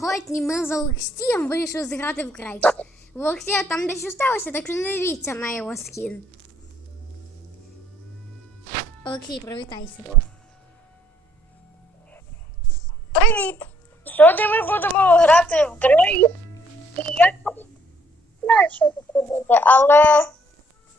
сьогодні ми з Олексієм вирішили зіграти в крейс. В Олексія там дещо сталося, так що не дивіться на його скін. Олексій, привітайся. Привіт! Сьогодні ми будемо грати в грей. І я не знаю, що тут робити, але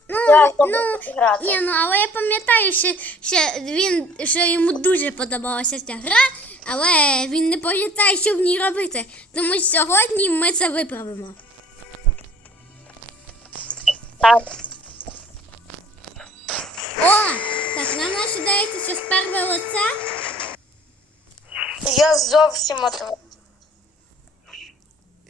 Ну, Я ну, буду грати. ні, ну, але я пам'ятаю, що, що він що йому дуже подобалася ця гра, але він не пам'ятає, що в ній робити. Тому сьогодні ми це виправимо. так. О! Так, нам наче дається, що з перше лице. Я зовсім отвер.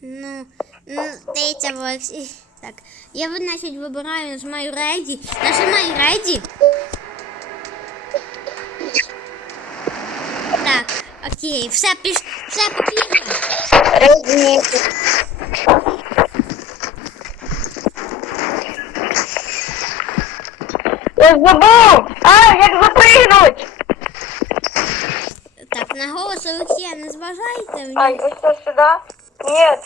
Ну, ну, здається, Олексій. Так, я значить вибираю, нажимаю Ready. Нажимаю Ready. Окей, все піш, все поклікав. Реді. Я забув! А, як запригнуть! Так, на голос Олексія не зважайте. Ай, ось це сюди? Ні,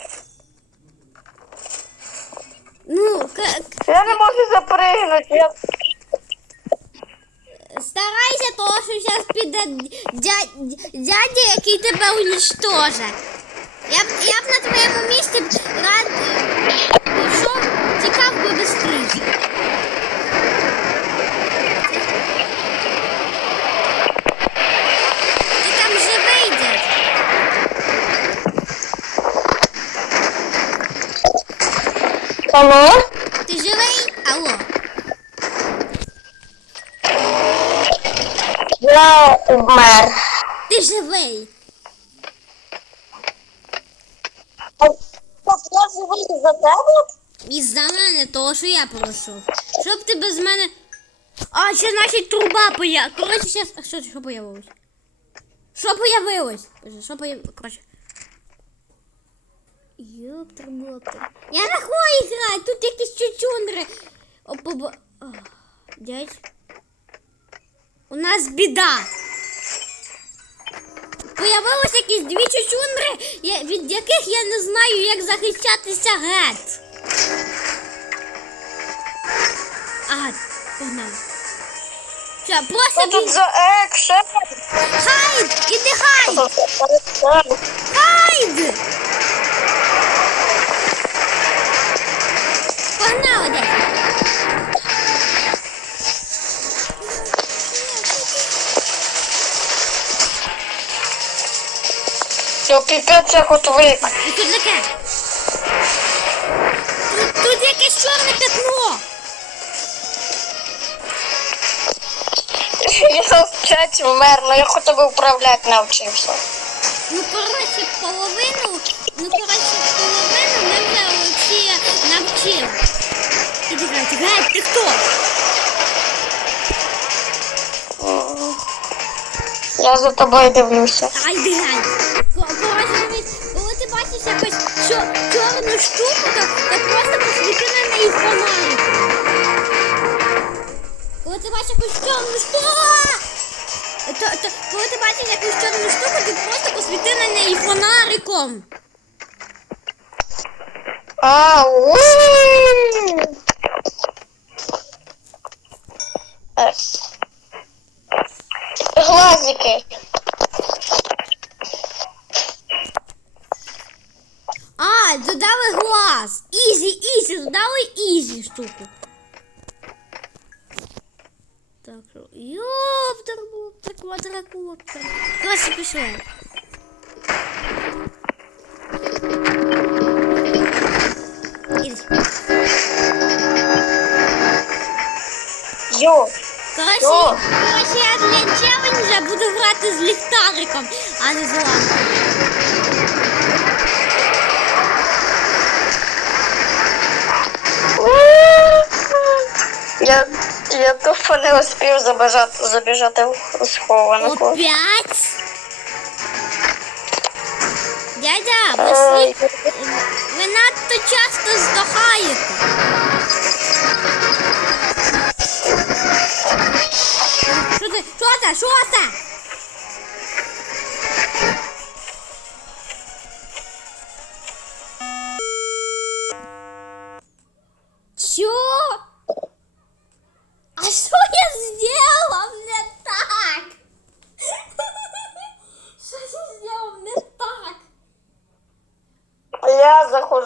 Ну, к- к- я не можу запригнути. Я... тому що зараз піде дядя, який тебе унічтожить. Я б, я б на твоєму місці рад пішов, тікав би бистріше. Ти там живий. Алло? Ти живий? Алло. Я вмер. Ти живий. Так, я живий за тебе? І за мене, того, що я пройшов. Щоб ти без мене. А, ще значить труба поя. Коротше. А що, що появилось? Що появилось? Що появилось? Коротше. Йоптер боптер. Я на хвої граю, тут якісь чучундри. Опоба. Дядь. Нас біда. Появилось якісь дві чучундри, від яких я не знаю, як захищатися геть. Ага, погнали. Все, просто Що тут бій. за екшен? Хайд! Іди хайд! Хайд! Погнали десь. Все, піпець як отвик. І тут таке. Тут, тут якесь чорне пятно. Я вчать вмер, але я хоча б управляти навчився. Ну, коротше, половину, ну, коротше, половину ми вже Олексія навчили. Іди грати, грати, ти хто? Я за тобою дивлюся. Ай, йди грати. Чорну штуку, то, то просто посвіти на неї фонариком. Коли ти бачиш якусь чорну штуку, то, то, коли ти бачиш якусь чорну штуку, ти просто посвіти на неї фонариком. А, ууу. Е. Глазики. А, додали глаз. Ізі, ізі, додали ізі штуку. Так, що. Йоптер, боптер, квадрокоптер. Коротше, пішли. Ізі. Йо. Коротше, Що? коротше, я для челенджа буду грати з ліхтариком, а не з лампою. Я, я тупо не успів забіжати, забіжати в схованку. Опять? Дядя, ви, слід... ви надто часто здохаєте. Що це? Що це? Що це?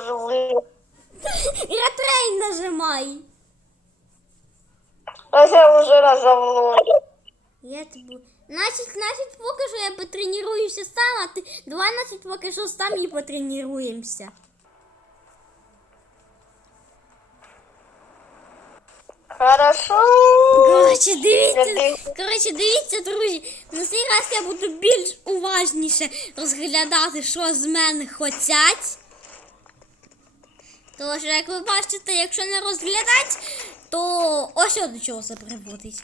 Ліс. Ретрейн нажимай. А я вже нажав Я тобі... Значить, значить, поки що я потренуюся сам, а ти давай, значить, поки що сам і потренуємося. Хорошо. Коротше, дивіться, коротше, дивіться, друзі. На цей раз я буду більш уважніше розглядати, що з мене хочуть. Що, як ви бачите, якщо не розглядати, то ось до чого це приводить.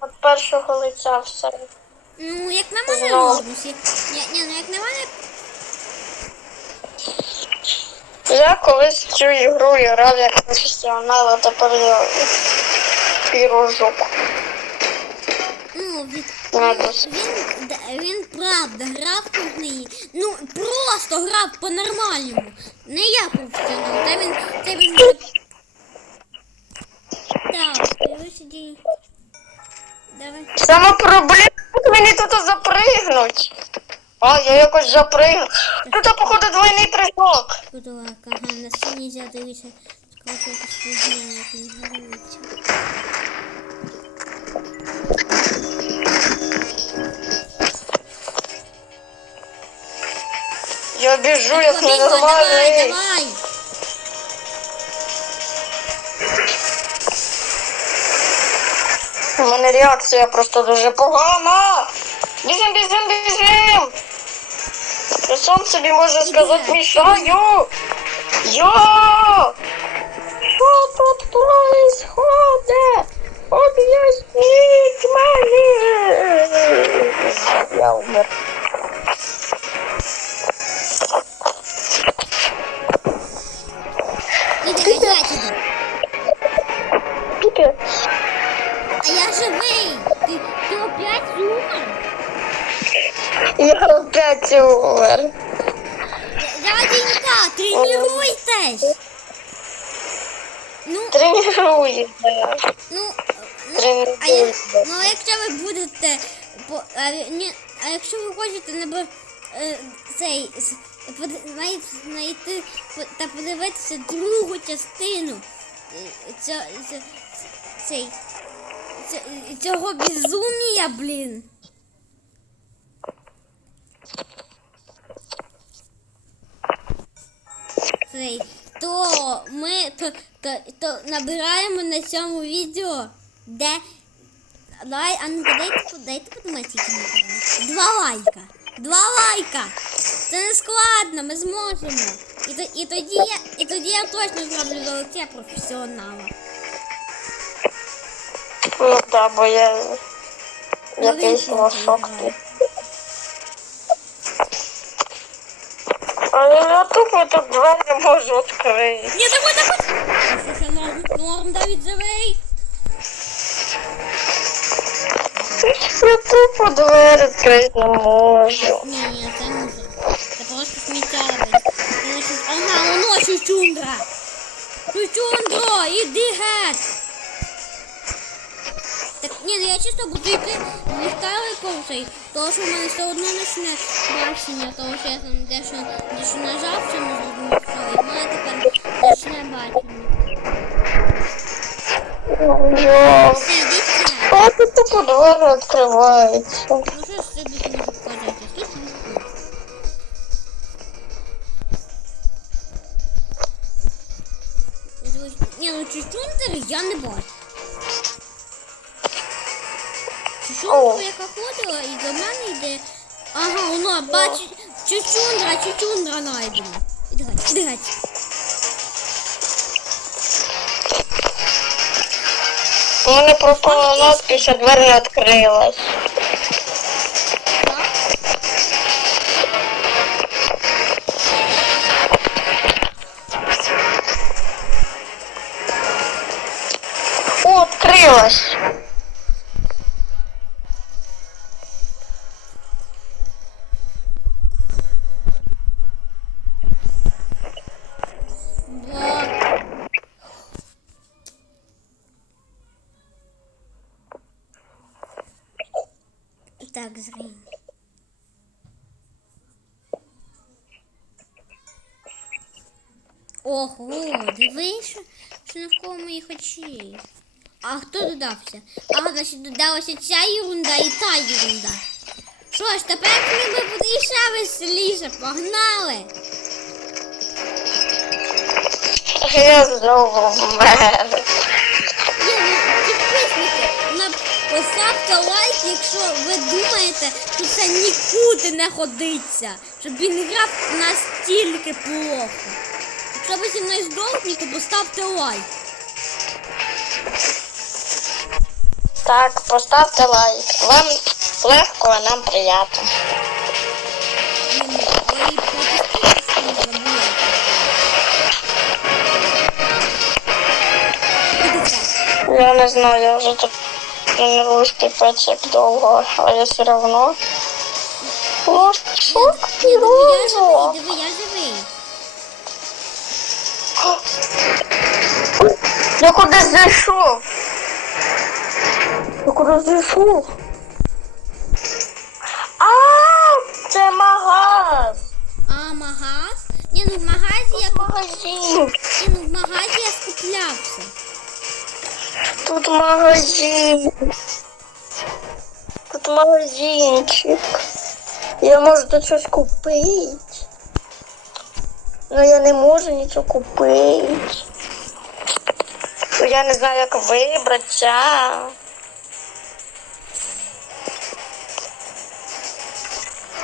От першого лиця все. Ну, як на мене Ну. Ні, ні, ну як на мене, Я колись цю ігру грав як професіонал, а тепер я пірожок. ну, він, Він, він правда грав неї. Ну, просто грав по-нормальному. Не я професіонал. Та він, та він. Так, дій. Давай. Сама проблема, мені тут запригнуть. А, я якось запригну. Тут, походу, двойний прыжок. Будова, ага, на синій нельзя дивитися. Скажу, якось фігня, як не говориться. Я біжу як Побігла, давай, ненормальний. давай. У мене реакція просто дуже погана. Біжим, біжим, біжим. Я сам собі можу сказати, мішаю. Йо! Що тут происходит? Об'ясніть мені. Я умер. Іди. А я живий. Ти, ти опять умер? Я опять умер. Дяденька, тренируйтесь. Ну, Тренуюся. ну, ну, а, я, ну, а якщо ви будете, по, а, ні, а якщо ви хочете не цей, под- знайти та подивитися другу частину е, ця, цей, цього безумія, блін. Цей, то ми то, то, то набираємо на цьому відео, де. Давай, а ну дайте, дайте подумати, ми. Два лайка. Два лайка. Це не складно, ми зможемо. І, то, і, тоді, я, і тоді я точно зроблю лиця професіонала. Ну так, бо я якийсь лошок. Але я тупо тут двері не можу відкрити. Ні, давай, давай. Слушай, норм, норм, Давид, живий. Я тупо двері відкрити не можу. Ні, ні, це може. Це просто сміття. Це Ага, воно чучундра. Чучундро, іди геть. Так, ні, ну я чисто буду йти ліхтариком цей, тому що в мене все одно почне бачення, тому що я там дещо, дещо нажав, що не зрозумів, що, і в мене тепер почне бачення. Йо. А тут тупо двері відкриваються. Ну що ж тобі не показати? Не знаю. Ні, ну чучундри я не бачу. Чучундра, яка ходила, і до мене йде. Ага, воно, бачу, чучундра, чучундра найдена. Іди геть. У мене пропала надпись, а двері відкрилась. Ого, дивись, що, навколо моїх очей. А хто додався? А, значить, додалася ця ерунда і та ерунда. Що ж, тепер ніби буде ще веселіше. Погнали! Я знову в мене. Ну, підписники, поставте лайк, якщо ви думаєте, що це нікуди не годиться. Щоб він грав настільки плохо. Якщо ви зі мною здохні, то поставте лайк. Так, поставте лайк. Вам легко, а нам приємно. Я не знаю, я вже тут тренуюсь пипець як довго, але я все одно. О, що Ні, диви, я живий, я куди зайшов? Я куди зайшов? А, це магаз. А магаз? Ні, ну в магазі я Магазин. Ні, ну в магазі я скуплявся. Тут магазин. Тут магазинчик. Я можу тут щось купити. Ну я не можу нічого купити. Я не знаю, як вибратися.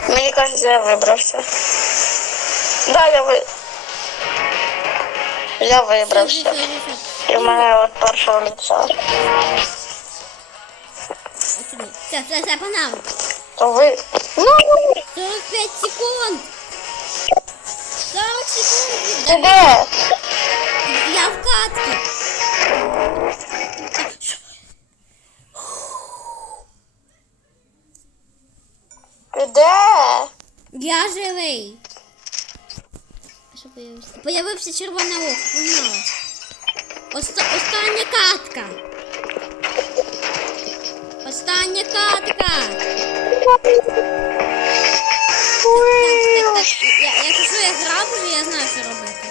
Мені кажеться, я вибрався. Да, я ви... Я вибрався. І в мене от першого лиця. Все, все, все, панам. То ви. Ну, 45 секунд. 40 секунд. ти віддай. де? Я в катке. Ти де? Я живий. Що появився? Появився червоне око. Оста остання катка. Остання катка. Так, так, так. Що я грав вже, я знаю, що робити.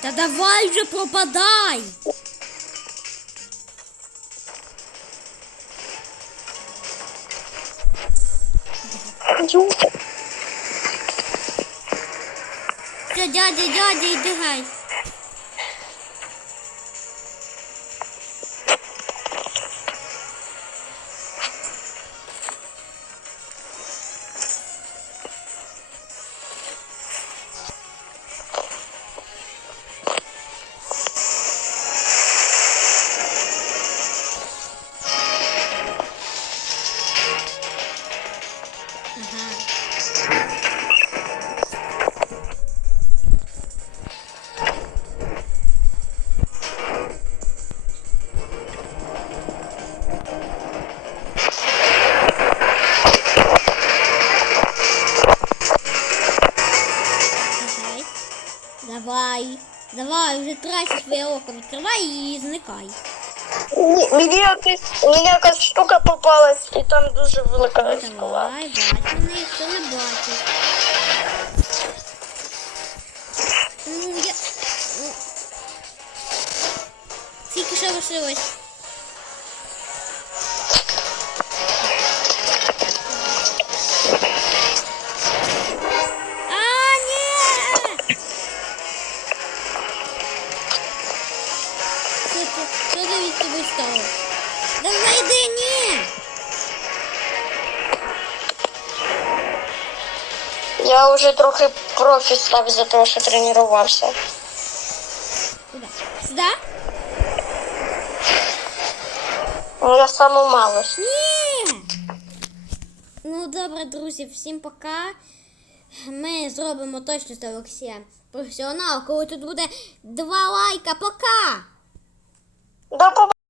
Та давай же пропадай! Все, дядя, дядя, іди гай. Око, відкривай і зникай. Ні, Мені якась, мені якась штука попалась, і там дуже велика шкала. Давай, мене, хто не бачить. Ну, я... Скільки ще лишилось? Я вже трохи профі став за того, що тренувався. Куда? Сюда? Ну, я саму малость. Ні! Ну, добре, друзі, всім пока. Ми зробимо точно з Олексієм професіонал, коли тут буде два лайка. Пока! До побачення.